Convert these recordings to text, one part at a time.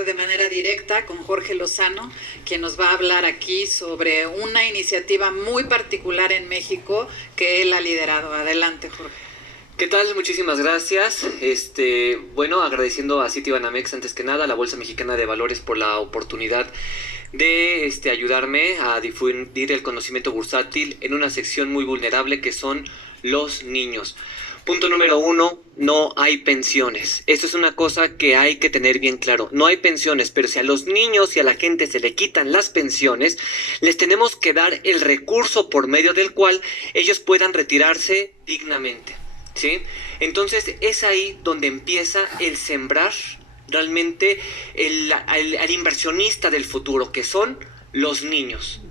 conversar de manera directa con Jorge Lozano, quien nos va a hablar aquí sobre una iniciativa muy particular en México que él ha liderado. Adelante, Jorge. ¿Qué tal? Muchísimas gracias. Bueno, agradeciendo a Citibanamex antes que nada, a la Bolsa Mexicana de Valores por la oportunidad de ayudarme a difundir el conocimiento bursátil en una sección muy vulnerable que son los niños. Punto número 1, no hay pensiones. Esto es una cosa que hay que tener bien claro. No hay pensiones, pero si a los niños y a la gente se le quitan las pensiones, les tenemos que dar el recurso por medio del cual ellos puedan retirarse dignamente, ¿sí? Entonces es ahí donde empieza el sembrar realmente al inversionista del futuro, que son los niños.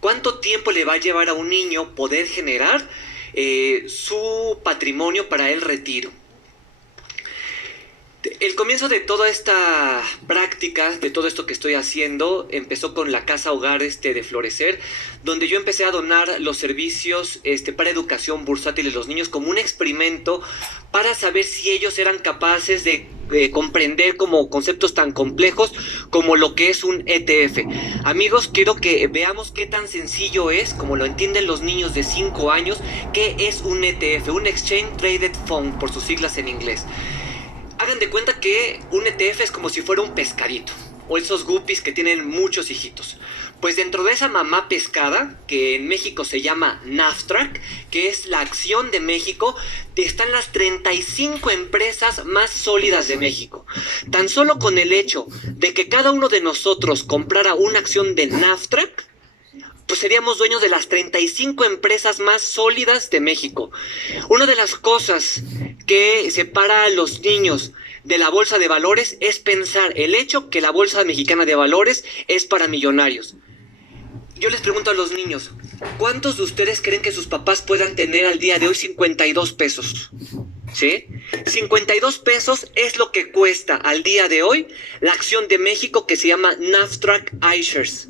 ¿Cuánto tiempo le va a llevar a un niño poder generar su patrimonio para el retiro? El comienzo de toda esta práctica, de todo esto que estoy haciendo, empezó con la Casa Hogar de Florecer, donde yo empecé a donar los servicios para educación bursátil de los niños como un experimento para saber si ellos eran capaces de comprender como conceptos tan complejos como lo que es un ETF. Amigos, quiero que veamos qué tan sencillo es, como lo entienden los niños de 5 años, qué es un ETF, un Exchange Traded Fund, por sus siglas en inglés. Hagan de cuenta que un ETF es como si fuera un pescadito, o esos guppies que tienen muchos hijitos. Pues dentro de esa mamá pescada, que en México se llama NAFTRAC, que es la acción de México, están las 35 empresas más sólidas de México. Tan solo con el hecho de que cada uno de nosotros comprara una acción de NAFTRAC, pues seríamos dueños de las 35 empresas más sólidas de México. Una de las cosas que separa a los niños de la bolsa de valores es pensar el hecho que la bolsa mexicana de valores es para millonarios. Yo les pregunto a los niños, ¿cuántos de ustedes creen que sus papás puedan tener al día de hoy 52 pesos? ¿Sí? 52 pesos es lo que cuesta al día de hoy la acción de México que se llama NAFTRAC iShares.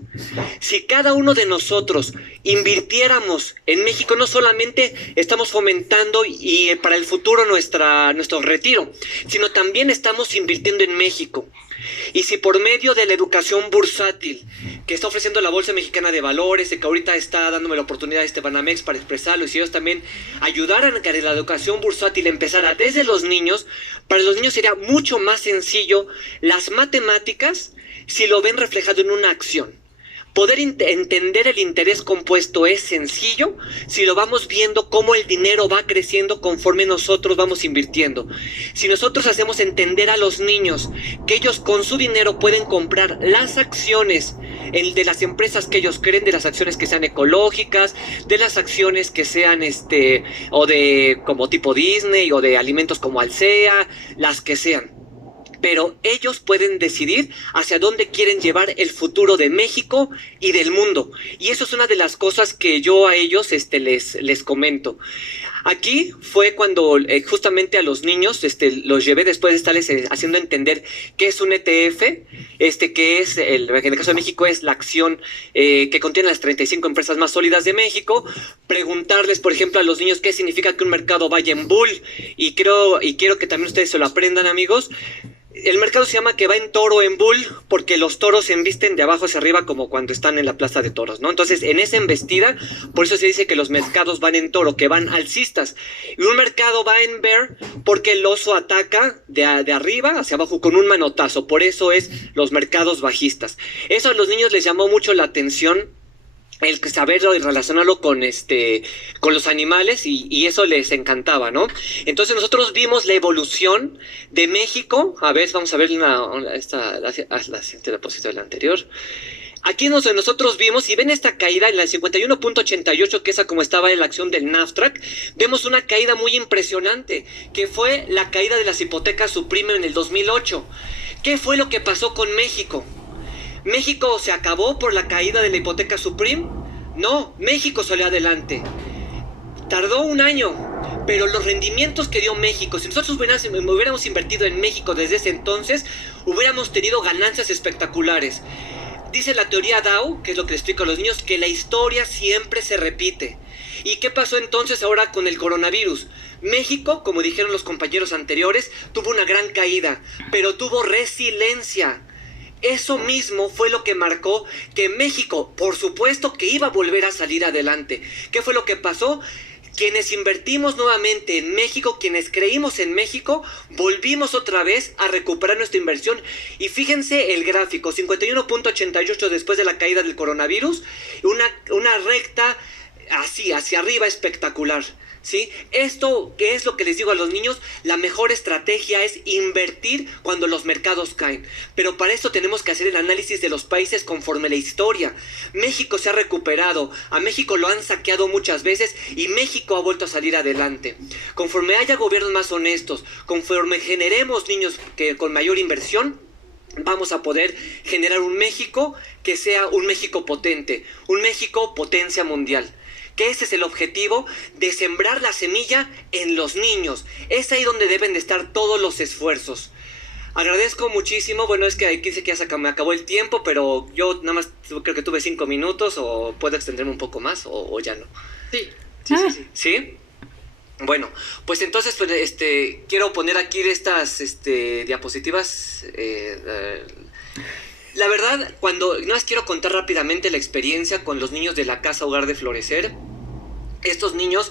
Si cada uno de nosotros invirtiéramos en México, no solamente estamos fomentando y para el futuro nuestro retiro, sino también estamos invirtiendo en México. Y si por medio de la educación bursátil que está ofreciendo la Bolsa Mexicana de Valores, que ahorita está dándome la oportunidad Banamex para expresarlo, y si ellos también ayudaran a que la educación bursátil empezara desde los niños, para los niños sería mucho más sencillo las matemáticas si lo ven reflejado en una acción. Poder entender el interés compuesto es sencillo si lo vamos viendo cómo el dinero va creciendo conforme nosotros vamos invirtiendo. Si nosotros hacemos entender a los niños que ellos con su dinero pueden comprar las acciones de las empresas que ellos creen, de las acciones que sean ecológicas, de las acciones que sean o de como tipo Disney o de alimentos como Alsea, las que sean. Pero ellos pueden decidir hacia dónde quieren llevar el futuro de México y del mundo. Y eso es una de las cosas que yo a ellos les comento. Aquí fue cuando justamente a los niños los llevé después de estarles haciendo entender qué es un ETF, que es, en el caso de México es la acción que contiene las 35 empresas más sólidas de México. Preguntarles, por ejemplo, a los niños qué significa que un mercado vaya en bull. Y quiero que también ustedes se lo aprendan, amigos. El mercado se llama que va en toro, en bull, porque los toros se embisten de abajo hacia arriba como cuando están en la plaza de toros, ¿no? Entonces, en esa embestida, por eso se dice que los mercados van en toro, que van alcistas. Y un mercado va en bear porque el oso ataca de arriba hacia abajo con un manotazo. Por eso es los mercados bajistas. Eso a los niños les llamó mucho la atención, el saberlo y relacionarlo con los animales, y eso les encantaba, ¿no? Entonces nosotros vimos la evolución de México. A ver, vamos a ver la siguiente diapositiva de la anterior. Aquí nosotros vimos, y ven esta caída en la 51.88, que es como estaba en la acción del NAFTRAC, vemos una caída muy impresionante, que fue la caída de las hipotecas subprime en el 2008. ¿Qué fue lo que pasó con México? ¿México se acabó por la caída de la hipoteca Supreme? No, México salió adelante. Tardó un año, pero los rendimientos que dio México, si nosotros hubiéramos invertido en México desde ese entonces, hubiéramos tenido ganancias espectaculares. Dice la teoría Dow, que es lo que le explico a los niños, que la historia siempre se repite. ¿Y qué pasó entonces ahora con el coronavirus? México, como dijeron los compañeros anteriores, tuvo una gran caída, pero tuvo resiliencia. Eso mismo fue lo que marcó que México, por supuesto que iba a volver a salir adelante. ¿Qué fue lo que pasó? Quienes invertimos nuevamente en México, quienes creímos en México, volvimos otra vez a recuperar nuestra inversión. Y fíjense el gráfico, 51.88 después de la caída del coronavirus, una recta así, hacia arriba espectacular. ¿Sí? Esto que es lo que les digo a los niños, la mejor estrategia es invertir cuando los mercados caen. Pero para eso tenemos que hacer el análisis de los países conforme la historia. México se ha recuperado, a México lo han saqueado muchas veces y México ha vuelto a salir adelante. Conforme haya gobiernos más honestos, conforme generemos niños con mayor inversión, vamos a poder generar un México que sea un México potente, un México potencia mundial. Que ese es el objetivo de sembrar la semilla en los niños. Es ahí donde deben de estar todos los esfuerzos. Agradezco muchísimo, bueno, es que aquí dice que ya me acabó el tiempo, pero yo nada más creo que tuve 5 minutos, o puedo extenderme un poco más, o ya no. Sí. ¿Sí? Bueno, pues entonces pues, quiero poner aquí de estas diapositivas. La verdad, no les quiero contar rápidamente la experiencia con los niños de la Casa Hogar de Florecer. Estos niños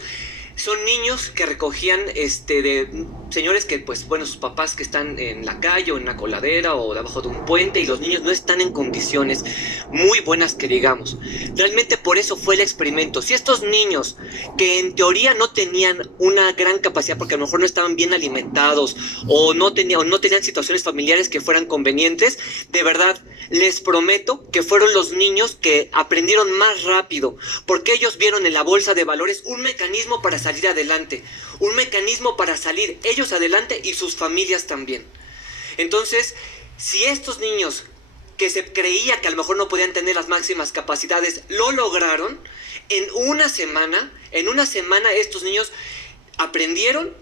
son niños que recogían de señores que, pues bueno, sus papás que están en la calle o en una coladera o debajo de un puente, y los niños no están en condiciones muy buenas que digamos. Realmente por eso fue el experimento. Si estos niños que en teoría no tenían una gran capacidad porque a lo mejor no estaban bien alimentados o no tenían situaciones familiares que fueran convenientes, de verdad les prometo que fueron los niños que aprendieron más rápido, porque ellos vieron en la bolsa de valores un mecanismo para salir adelante, un mecanismo para salir ellos adelante y sus familias también. Entonces, si estos niños que se creía que a lo mejor no podían tener las máximas capacidades lo lograron, en una semana estos niños aprendieron,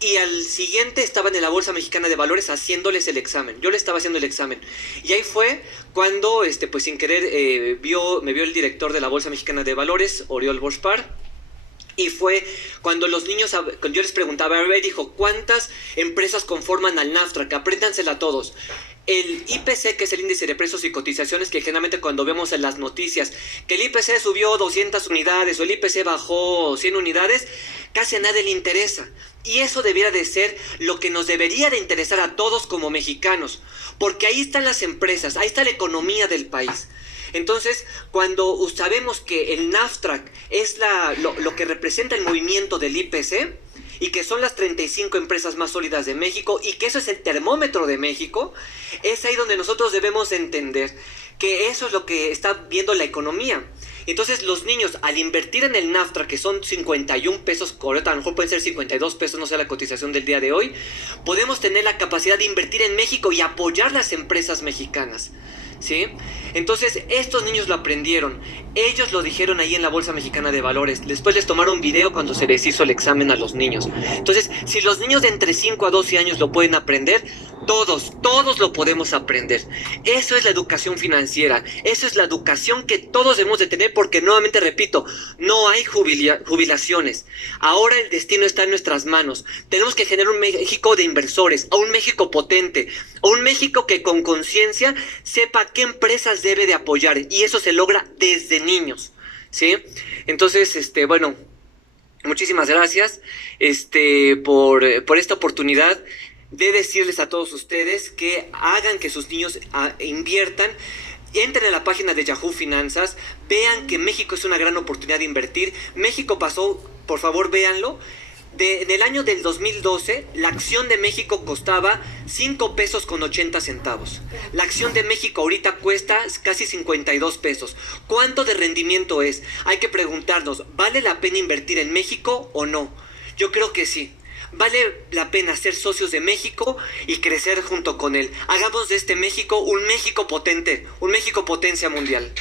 y al siguiente estaban en la Bolsa Mexicana de Valores haciéndoles el examen. Yo le estaba haciendo el examen. Y ahí fue cuando, pues sin querer, me vio el director de la Bolsa Mexicana de Valores, Oriol Boschpar. Y fue cuando los niños, yo les preguntaba, dijo, ¿cuántas empresas conforman al NAFTRAC? Apréndansela todos. El IPC, que es el índice de precios y cotizaciones, que generalmente cuando vemos en las noticias que el IPC subió 200 unidades o el IPC bajó 100 unidades, casi a nadie le interesa. Y eso debiera de ser lo que nos debería de interesar a todos como mexicanos, porque ahí están las empresas, ahí está la economía del país. Entonces, cuando sabemos que el NAFTRAC es lo que representa el movimiento del IPC, y que son las 35 empresas más sólidas de México, y que eso es el termómetro de México, es ahí donde nosotros debemos entender que eso es lo que está viendo la economía. Entonces los niños, al invertir en el NAFTRAC, que son 51 pesos, ahorita a lo mejor pueden ser 52 pesos, no sé la cotización del día de hoy, podemos tener la capacidad de invertir en México y apoyar las empresas mexicanas, ¿sí? Entonces estos niños lo aprendieron, ellos lo dijeron ahí en la Bolsa Mexicana de Valores, después les tomaron video cuando se les hizo el examen a los niños. Entonces, si los niños de entre 5 a 12 años lo pueden aprender, todos lo podemos aprender. Eso es la educación financiera, eso es la educación que todos debemos de tener, porque nuevamente repito, no hay jubilaciones. Ahora el destino está en nuestras manos. Tenemos que generar un México de inversores, a un México potente, a un México que con conciencia sepa qué empresas debe de apoyar, y eso se logra desde niños, ¿sí? Entonces, bueno, muchísimas gracias por esta oportunidad de decirles a todos ustedes que hagan que sus niños inviertan. Entren a la página de Yahoo Finanzas, vean que México es una gran oportunidad de invertir. México pasó, por favor véanlo, en el año del 2012, la acción de México costaba 5 pesos con 80 centavos. La acción de México ahorita cuesta casi 52 pesos. ¿Cuánto de rendimiento es? Hay que preguntarnos, ¿vale la pena invertir en México o no? Yo creo que sí. Vale la pena ser socios de México y crecer junto con él. Hagamos de este México un México potente, un México potencia mundial.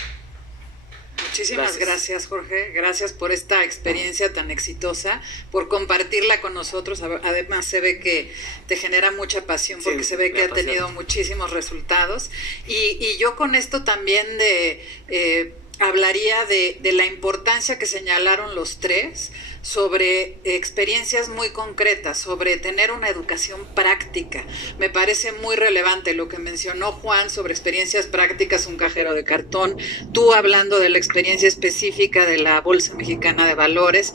Muchísimas gracias, Jorge. Gracias por esta experiencia tan exitosa, por compartirla con nosotros. Además, se ve que te genera mucha pasión, porque se ve que ha tenido muchísimos resultados. Y yo con esto también de hablaría de la importancia que señalaron los tres sobre experiencias muy concretas, sobre tener una educación práctica. Me parece muy relevante lo que mencionó Juan sobre experiencias prácticas, un cajero de cartón, tú hablando de la experiencia específica de la Bolsa Mexicana de Valores,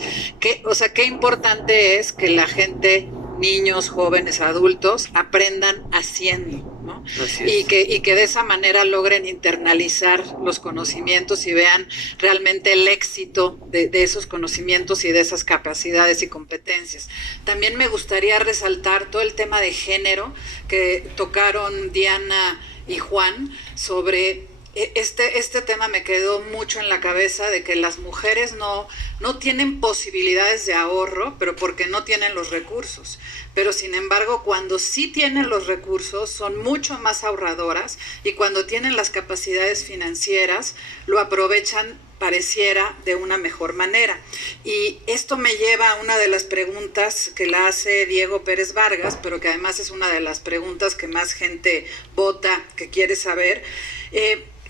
o sea, qué importante es que la gente, niños, jóvenes, adultos, aprendan haciendo, ¿no? Y que de esa manera logren internalizar los conocimientos y vean realmente el éxito de esos conocimientos y de esas capacidades y competencias. También me gustaría resaltar todo el tema de género que tocaron Diana y Juan sobre... Este tema me quedó mucho en la cabeza de que las mujeres no tienen posibilidades de ahorro, pero porque no tienen los recursos. Pero sin embargo, cuando sí tienen los recursos, son mucho más ahorradoras y cuando tienen las capacidades financieras, lo aprovechan, pareciera, de una mejor manera. Y esto me lleva a una de las preguntas que la hace Diego Pérez Vargas, pero que además es una de las preguntas que más gente vota, que quiere saber.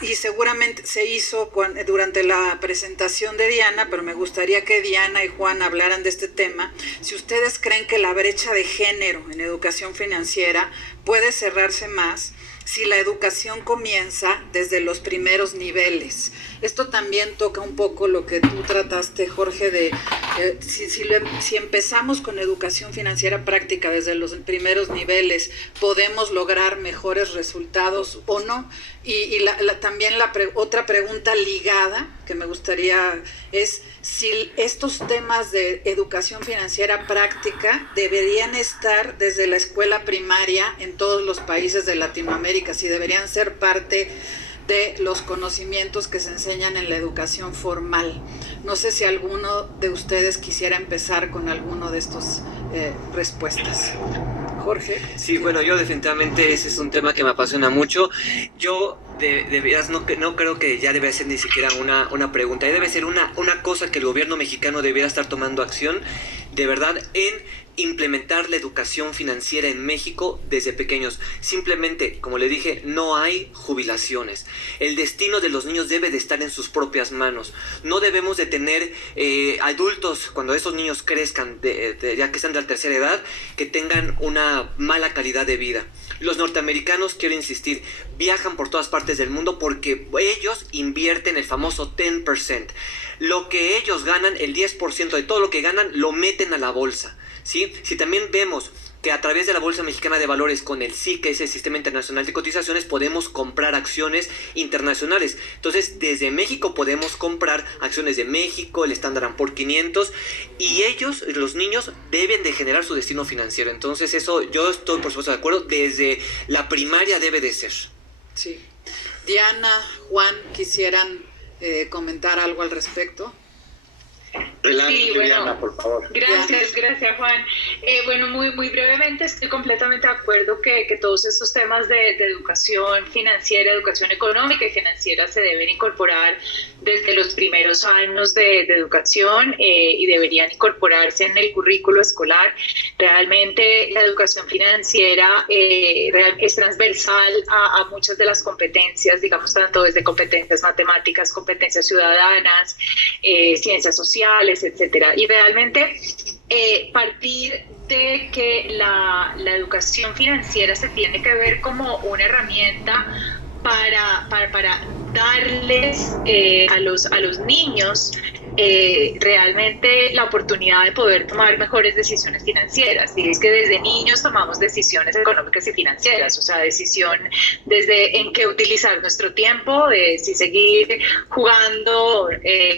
Y seguramente se hizo durante la presentación de Diana, pero me gustaría que Diana y Juan hablaran de este tema. Si ustedes creen que la brecha de género en educación financiera puede cerrarse más si la educación comienza desde los primeros niveles. Esto también toca un poco lo que tú trataste, Jorge, de si empezamos con educación financiera práctica desde los primeros niveles, ¿podemos lograr mejores resultados o no? Y también otra pregunta ligada que me gustaría es si estos temas de educación financiera práctica deberían estar desde la escuela primaria en todos los países de Latinoamérica, si deberían ser parte de los conocimientos que se enseñan en la educación formal. No sé si alguno de ustedes quisiera empezar con alguno de estos respuestas. Jorge. Sí, bueno, yo definitivamente ese es un tema que me apasiona mucho. Yo de veras no creo que ya debe ser ni siquiera una pregunta, ya debe ser una cosa que el gobierno mexicano debiera estar tomando acción de verdad en implementar la educación financiera en México desde pequeños. Simplemente, como le dije, no hay jubilaciones. El destino de los niños debe de estar en sus propias manos. No debemos de tener adultos, cuando esos niños crezcan, ya que están de la tercera edad, que tengan una mala calidad de vida. Los norteamericanos, quiero insistir, viajan por todas partes del mundo porque ellos invierten el famoso 10%. Lo que ellos ganan, el 10% de todo lo que ganan, lo meten a la bolsa. ¿Sí? Si también vemos que a través de la Bolsa Mexicana de Valores con el SIC, que es el Sistema Internacional de Cotizaciones, podemos comprar acciones internacionales. Entonces, desde México podemos comprar acciones de México, el Standard & Poor's 500, y ellos, los niños, deben de generar su destino financiero. Entonces, eso yo estoy por supuesto de acuerdo, desde la primaria debe de ser. Sí. Diana, Juan, ¿quisieran comentar algo al respecto? Adelante, sí, bueno, Diana, por favor. Gracias Juan. Bueno, muy brevemente, estoy completamente de acuerdo que todos estos temas de educación financiera, educación económica y financiera se deben incorporar desde los primeros años de educación y deberían incorporarse en el currículo escolar. Realmente la educación financiera es transversal a muchas de las competencias, digamos, tanto desde competencias matemáticas, competencias ciudadanas, ciencias sociales, etcétera. Y realmente partir de que la educación financiera se tiene que ver como una herramienta para darles a los niños realmente la oportunidad de poder tomar mejores decisiones financieras. Y es que desde niños tomamos decisiones económicas y financieras, o sea, decisión desde en qué utilizar nuestro tiempo, si seguir jugando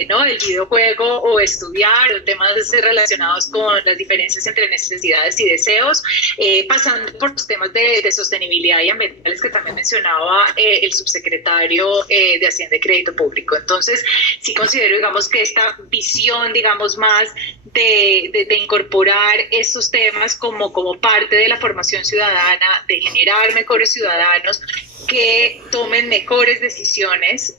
¿no? el videojuego o estudiar, o temas relacionados con las diferencias entre necesidades y deseos, pasando por los temas de sostenibilidad y ambientales que también mencionaba el subsecretario de Hacienda y Crédito Público. Entonces, sí considero, digamos, que esta visión, digamos, más de incorporar estos temas como parte de la formación ciudadana, de generar mejores ciudadanos que tomen mejores decisiones,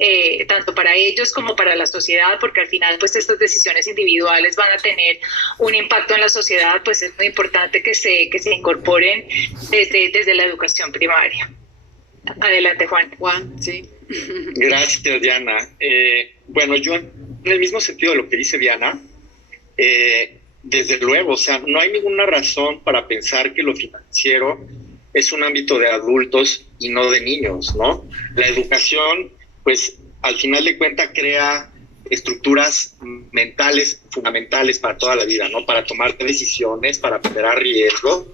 tanto para ellos como para la sociedad, porque al final, pues, estas decisiones individuales van a tener un impacto en la sociedad, pues es muy importante que se incorporen desde la educación primaria. Adelante, Juan. Juan, sí. Gracias, Diana. Bueno, yo en el mismo sentido de lo que dice Diana, desde luego, o sea, no hay ninguna razón para pensar que lo financiero es un ámbito de adultos y no de niños, ¿no? La educación, pues, al final de cuentas crea estructuras mentales fundamentales para toda la vida, ¿no? Para tomar decisiones, para aprender a riesgos,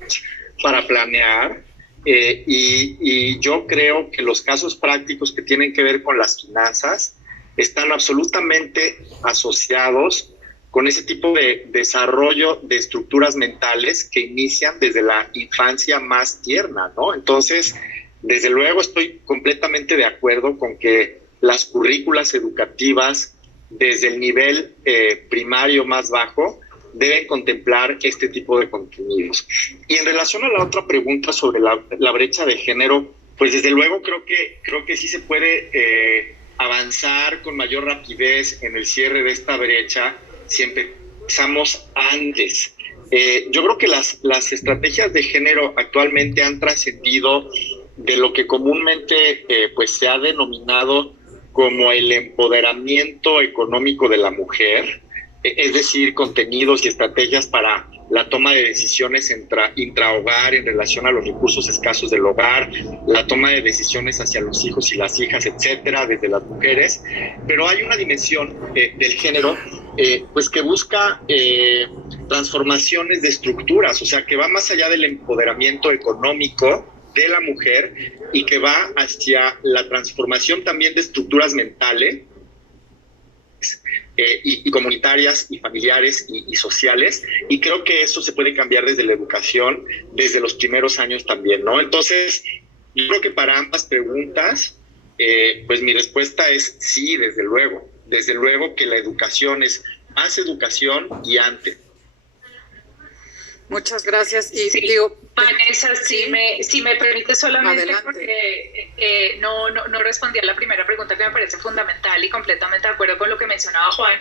para planear. Y yo creo que los casos prácticos que tienen que ver con las finanzas están absolutamente asociados con ese tipo de desarrollo de estructuras mentales que inician desde la infancia más tierna, ¿no? Entonces, desde luego estoy completamente de acuerdo con que las currículas educativas desde el nivel primario más bajo deben contemplar este tipo de contenidos. Y en relación a la otra pregunta sobre la brecha de género, pues desde luego creo que sí se puede avanzar con mayor rapidez en el cierre de esta brecha si empezamos antes. Yo creo que las estrategias de género actualmente han trascendido de lo que comúnmente pues se ha denominado como el empoderamiento económico de la mujer, es decir, contenidos y estrategias para la toma de decisiones intrahogar en relación a los recursos escasos del hogar, la toma de decisiones hacia los hijos y las hijas, etcétera, desde las mujeres. Pero hay una dimensión del género pues que busca transformaciones de estructuras, o sea, que va más allá del empoderamiento económico de la mujer y que va hacia la transformación también de estructuras mentales y comunitarias y familiares y sociales, y creo que eso se puede cambiar desde la educación, desde los primeros años también, ¿no? Entonces, yo creo que para ambas preguntas, pues mi respuesta es sí, desde luego que la educación es más educación y antes. Muchas gracias. Y sí, digo, Vanessa, si me permite solamente, adelante. porque no respondí a la primera pregunta que me parece fundamental y completamente de acuerdo con lo que mencionaba Juan.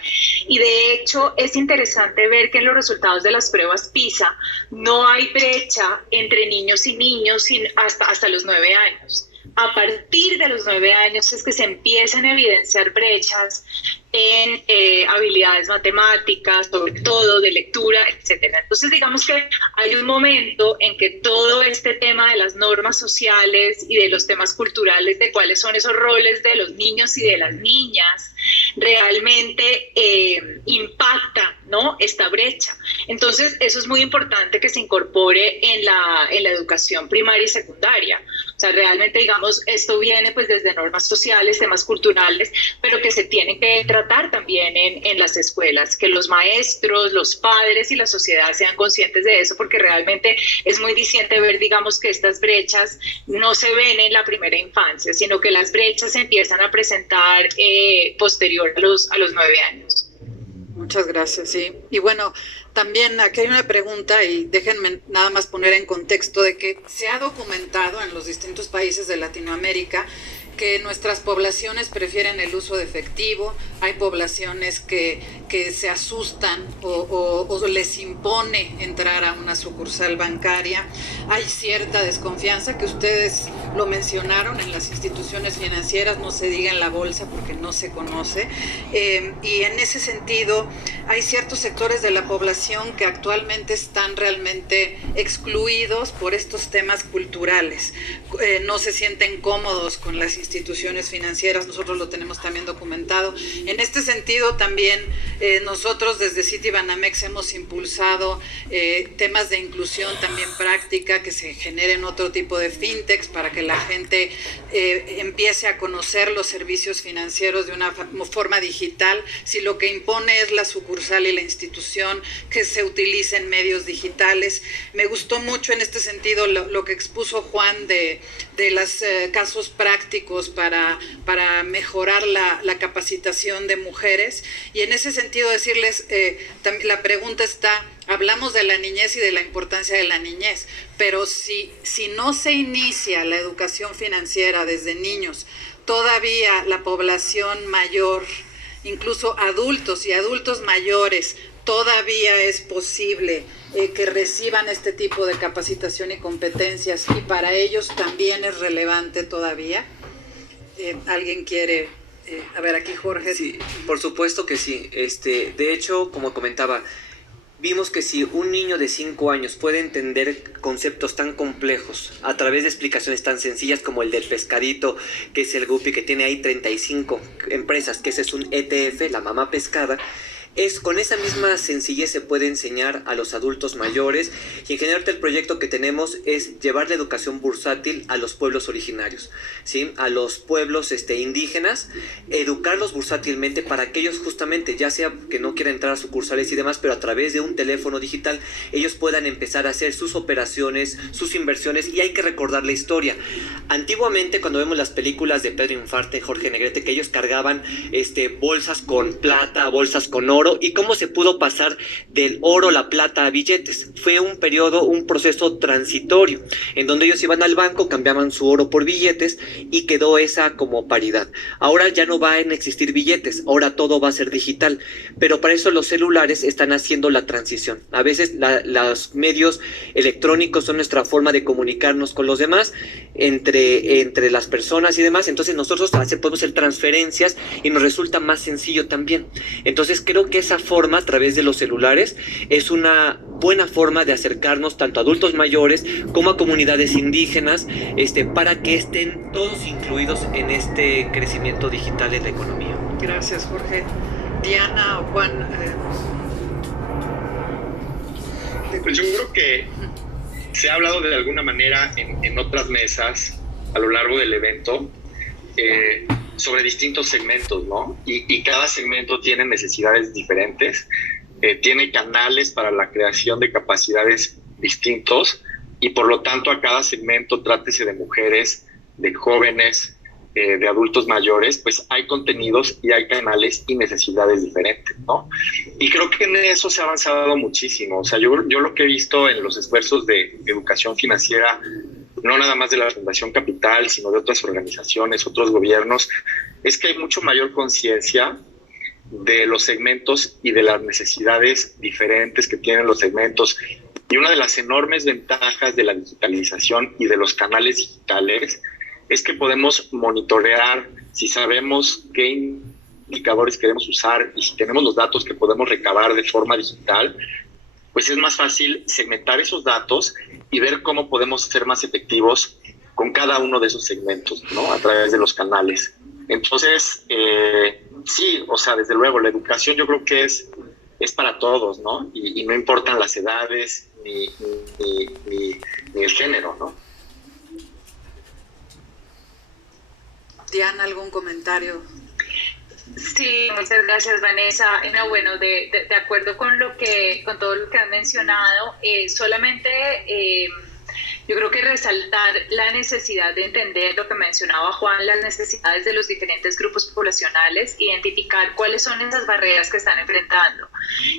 Y de hecho es interesante ver que en los resultados de las pruebas PISA no hay brecha entre niños y niños hasta los 9 años. A partir de los 9 años es que se empiezan a evidenciar brechas en habilidades matemáticas, sobre todo de lectura, etcétera. Entonces, digamos que hay un momento en que todo este tema de las normas sociales y de los temas culturales, de cuáles son esos roles de los niños y de las niñas, realmente impacta, ¿no?, esta brecha. Entonces, eso es muy importante que se incorpore en la educación primaria y secundaria. O sea, realmente, digamos, esto viene pues desde normas sociales, temas culturales, pero que se tienen que tratar también en las escuelas, que los maestros, los padres y la sociedad sean conscientes de eso, porque realmente es muy diciente ver, digamos, que estas brechas no se ven en la primera infancia, sino que las brechas se empiezan a presentar posterior a los 9 años. Muchas gracias, sí. Y bueno, también aquí hay una pregunta y déjenme nada más poner en contexto de que se ha documentado en los distintos países de Latinoamérica que nuestras poblaciones prefieren el uso de efectivo, hay poblaciones que se asustan o les impone entrar a una sucursal bancaria, hay cierta desconfianza que ustedes lo mencionaron en las instituciones financieras, no se diga en la bolsa porque no se conoce, y en ese sentido hay ciertos sectores de la población que actualmente están realmente excluidos por estos temas culturales, no se sienten cómodos con las instituciones financieras, nosotros lo tenemos también documentado. En este sentido también nosotros desde Citibanamex hemos impulsado temas de inclusión también práctica, que se generen otro tipo de fintechs para que la gente empiece a conocer los servicios financieros de una forma digital. Si lo que impone es la sucursal y la institución, que se utilicen medios digitales. Me gustó mucho en este sentido lo que expuso Juan de los casos prácticos para mejorar la capacitación de mujeres, y en ese sentido decirles, la pregunta está, hablamos de la niñez y de la importancia de la niñez, pero si no se inicia la educación financiera desde niños, todavía la población mayor, incluso adultos y adultos mayores, todavía es posible que reciban este tipo de capacitación y competencias y para ellos también es relevante todavía. ¿Alguien quiere? A ver, aquí Jorge. Sí, por supuesto que sí. De hecho, como comentaba, vimos que si un niño de 5 años puede entender conceptos tan complejos a través de explicaciones tan sencillas como el del pescadito, que es el guppy, que tiene ahí 35 empresas, que ese es un ETF, la mamá pescada, con esa misma sencillez se puede enseñar a los adultos mayores. Y en general el proyecto que tenemos es llevar la educación bursátil a los pueblos originarios, ¿sí? A los pueblos indígenas, educarlos bursátilmente para que ellos justamente, ya sea que no quieran entrar a sucursales y demás, pero a través de un teléfono digital ellos puedan empezar a hacer sus operaciones, sus inversiones. Y hay que recordar la historia. Antiguamente, cuando vemos las películas de Pedro Infante, Jorge Negrete, que ellos cargaban bolsas con plata, bolsas con oro, y cómo se pudo pasar del oro, la plata a billetes. Fue un periodo, un proceso transitorio, en donde ellos iban al banco, cambiaban su oro por billetes y quedó esa como paridad. Ahora ya no van a existir billetes, ahora todo va a ser digital, pero para eso los celulares están haciendo la transición. A veces los medios electrónicos son nuestra forma de comunicarnos con los demás, entre las personas y demás. Entonces nosotros podemos hacer transferencias y nos resulta más sencillo también. Entonces creo que esa forma, a través de los celulares, es una buena forma de acercarnos tanto a adultos mayores como a comunidades indígenas, para que estén todos incluidos en este crecimiento digital en la economía. Gracias, Jorge. Diana o Juan. Pues yo creo que se ha hablado de alguna manera en otras mesas a lo largo del evento sobre distintos segmentos, ¿no? Y cada segmento tiene necesidades diferentes, tiene canales para la creación de capacidades distintos y por lo tanto a cada segmento, trátese de mujeres, de jóvenes, de adultos mayores, pues hay contenidos y hay canales y necesidades diferentes, ¿no? Y creo que en eso se ha avanzado muchísimo. O sea, yo lo que he visto en los esfuerzos de educación financiera, no nada más de la Fundación Capital, sino de otras organizaciones, otros gobiernos, es que hay mucho mayor conciencia de los segmentos y de las necesidades diferentes que tienen los segmentos. Y una de las enormes ventajas de la digitalización y de los canales digitales es que podemos monitorear si sabemos qué indicadores queremos usar y si tenemos los datos que podemos recabar de forma digital, pues es más fácil segmentar esos datos y ver cómo podemos ser más efectivos con cada uno de esos segmentos, ¿no? A través de los canales. Entonces, sí, o sea, desde luego, la educación yo creo que es para todos, ¿no? Y no importan las edades ni el género, ¿no? Diana, ¿algún comentario? Sí, muchas gracias, Vanessa. No, bueno, de acuerdo con todo lo que han mencionado, solamente yo creo que resaltar la necesidad de entender lo que mencionaba Juan, las necesidades de los diferentes grupos poblacionales, identificar cuáles son esas barreras que están enfrentando.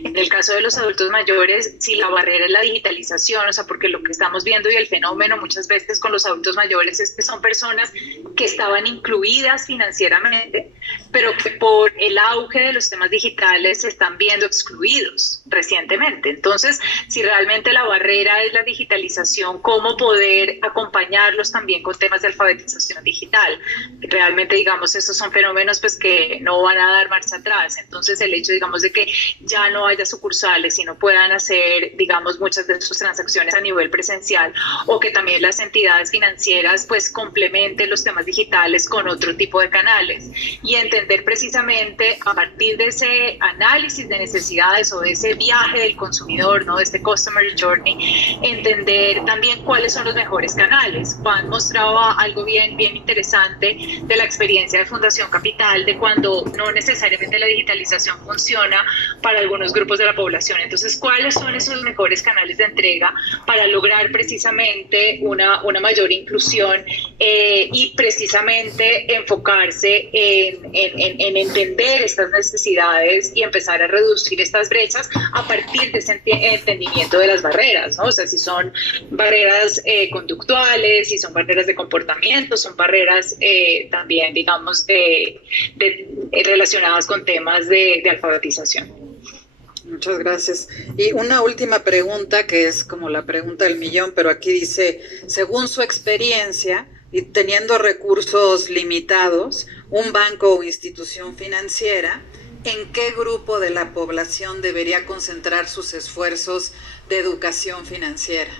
En el caso de los adultos mayores, si la barrera es la digitalización, o sea, porque lo que estamos viendo y el fenómeno muchas veces con los adultos mayores es que son personas que estaban incluidas financieramente, pero que por el auge de los temas digitales se están viendo excluidos recientemente. Entonces, si realmente la barrera es la digitalización, ¿cómo poder acompañarlos también con temas de alfabetización digital? Realmente, digamos, estos son fenómenos pues que no van a dar marcha atrás. Entonces, el hecho, digamos, de que ya no haya sucursales y no puedan hacer, digamos, muchas de sus transacciones a nivel presencial, o que también las entidades financieras pues complementen los temas digitales con otro tipo de canales, y entender precisamente a partir de ese análisis de necesidades o de ese viaje del consumidor, ¿no? De este customer journey, entender también cuáles son los mejores canales. Juan mostraba algo bien interesante de la experiencia de Fundación Capital, de cuando no necesariamente la digitalización funciona para algunos grupos de la población. Entonces, ¿cuáles son esos mejores canales de entrega para lograr precisamente una mayor inclusión y precisamente enfocarse en entender estas necesidades y empezar a reducir estas brechas a partir de ese entendimiento de las barreras, ¿no? O sea, si son barreras conductuales, si son barreras de comportamiento, son barreras también, digamos, relacionadas con temas de alfabetización. Muchas gracias. Y una última pregunta, que es como la pregunta del millón, pero aquí dice, según su experiencia y teniendo recursos limitados, un banco o institución financiera, ¿en qué grupo de la población debería concentrar sus esfuerzos de educación financiera?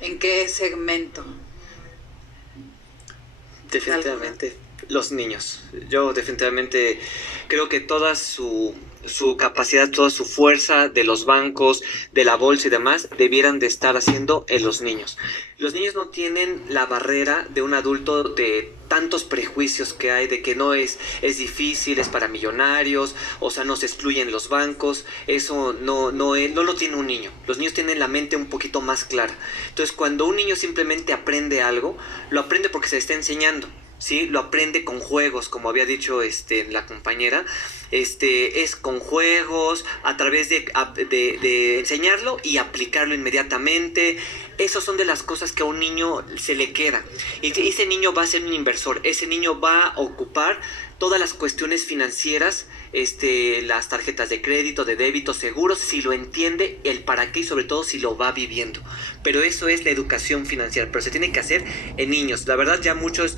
¿En qué segmento? Definitivamente los niños. Yo definitivamente creo que toda su capacidad, toda su fuerza de los bancos, de la bolsa y demás, debieran de estar haciendo en los niños. Los niños no tienen la barrera de un adulto, de tantos prejuicios que hay de que no es difícil, es para millonarios, o sea, nos excluyen los bancos. Eso no lo tiene un niño. Los niños tienen la mente un poquito más clara. Entonces, cuando un niño simplemente aprende algo, lo aprende porque se le está enseñando. ¿Sí? Lo aprende con juegos, como había dicho la compañera. Es con juegos, a través de enseñarlo y aplicarlo inmediatamente. Esas son de las cosas que a un niño se le queda. Y ese niño va a ser un inversor. Ese niño va a ocupar todas las cuestiones financieras, las tarjetas de crédito, de débito, seguros, si lo entiende, el para qué y sobre todo si lo va viviendo. Pero eso es la educación financiera, pero se tiene que hacer en niños. La verdad, ya muchos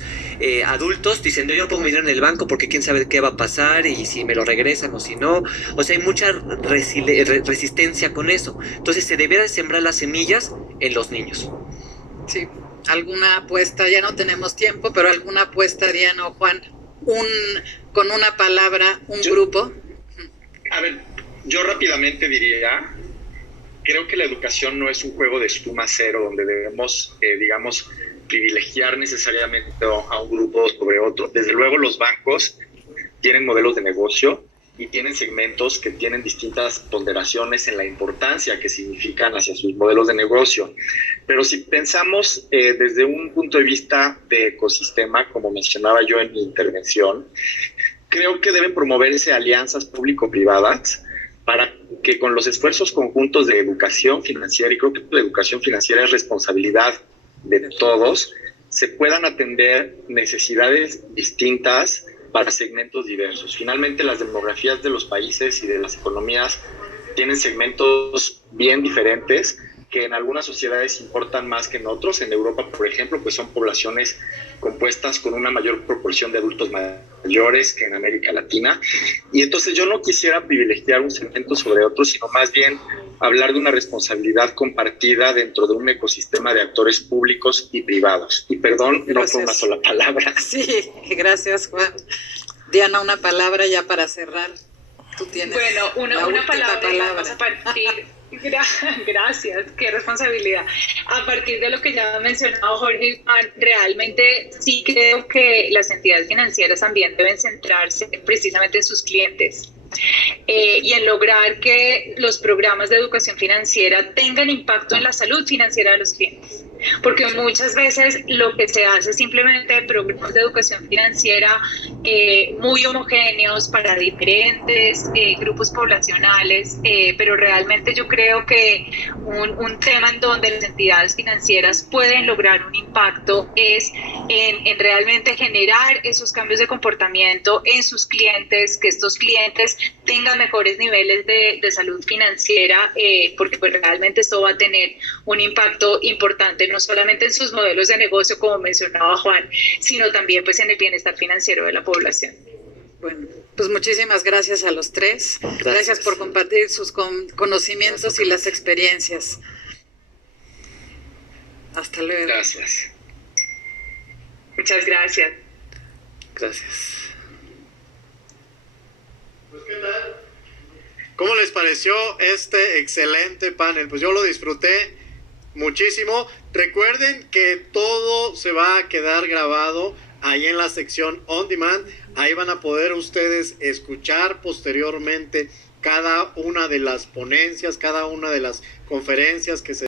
adultos dicen, yo no pongo mi dinero en el banco porque quién sabe qué va a pasar y si me lo regresan o si no. O sea, hay mucha resistencia con eso. Entonces se debería de sembrar las semillas en los niños. Sí, alguna apuesta, ya no tenemos tiempo, pero alguna apuesta, Diana o Juan, con una palabra, grupo. A ver, yo rápidamente diría, creo que la educación no es un juego de suma cero donde debemos, digamos, privilegiar necesariamente a un grupo sobre otro. Desde luego los bancos tienen modelos de negocio y tienen segmentos que tienen distintas ponderaciones en la importancia que significan hacia sus modelos de negocio. Pero si pensamos desde un punto de vista de ecosistema, como mencionaba yo en mi intervención, creo que deben promoverse alianzas público-privadas para que con los esfuerzos conjuntos de educación financiera, y creo que la educación financiera es responsabilidad de todos, se puedan atender necesidades distintas para segmentos diversos. Finalmente, las demografías de los países y de las economías tienen segmentos bien diferentes que en algunas sociedades importan más que en otros. En Europa, por ejemplo, pues son poblaciones compuestas con una mayor proporción de adultos mayores que en América Latina. Y entonces yo no quisiera privilegiar un segmento sobre otro, sino más bien hablar de una responsabilidad compartida dentro de un ecosistema de actores públicos y privados. Y perdón, gracias. No fue una sola palabra. Sí, gracias, Juan. Diana, una palabra ya para cerrar. Tú tienes una palabra. Vamos a partir. Gracias, qué responsabilidad. A partir de lo que ya ha mencionado Jorge y Juan, realmente sí creo que las entidades financieras también deben centrarse precisamente en sus clientes. Y en lograr que los programas de educación financiera tengan impacto en la salud financiera de los clientes. Porque muchas veces lo que se hace es simplemente programas de educación financiera muy homogéneos para diferentes grupos poblacionales, pero realmente yo creo que un tema en donde las entidades financieras pueden lograr un impacto es en realmente generar esos cambios de comportamiento en sus clientes, que estos clientes tengan mejores niveles de salud financiera, porque pues realmente esto va a tener un impacto importante no solamente en sus modelos de negocio, como mencionaba Juan, sino también pues en el bienestar financiero de la población. Bueno, pues muchísimas gracias a los tres. Gracias por compartir sus conocimientos y las experiencias. Hasta luego. Gracias. Muchas gracias. Gracias. Pues, ¿qué tal? ¿Cómo les pareció este excelente panel? Pues yo lo disfruté muchísimo. Recuerden que todo se va a quedar grabado ahí en la sección On Demand. Ahí van a poder ustedes escuchar posteriormente cada una de las ponencias, cada una de las conferencias que se